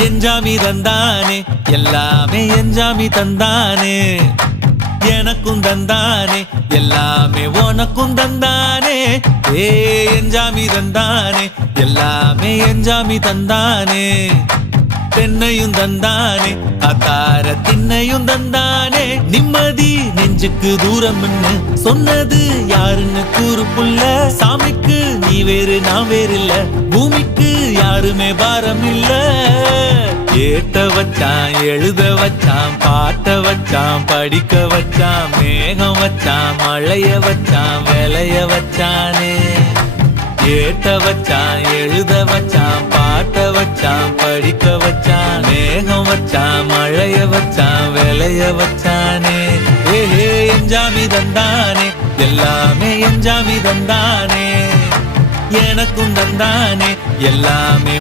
எஞ்சாமி தந்தானே எல்லாமே எஞ்சாமி தந்தானே எனக்கும் தந்தானே எல்லாமே உனக்கும் தந்தானே ஏ எஞ்சாமி தந்தானே எல்லாமே எஞ்சாமி தந்தானே தென்னையும் தந்தானே அத்தார திண்ணையும் தந்தானே நிம்மதி நெஞ்சுக்கு தூரம் சொன்னது யாருன்னு கூறு புள்ள சாமிக்கு நீ வேறு நான் வேறு இல்ல பூமிக்கு யாருமே பாரம் இல்ல ஏத்த வச்சான் எழுத வச்சான் பாட்ட வச்சான் படிக்க வச்சான் மேகம் வச்சான் மழைய வச்சான் விளைய வச்சானே ஏத்த வச்சான் எழுத வச்சான் பாட்ட வச்சான் படிக்க வச்சான் மேகம் வச்சான் மழைய வச்சான் விளைய வச்சானே ஏஹே எஞ்சாமி தந்தானே எல்லாமே எஞ்சாமி தந்தானே எனக்கும் தந்தானே எல்லாமே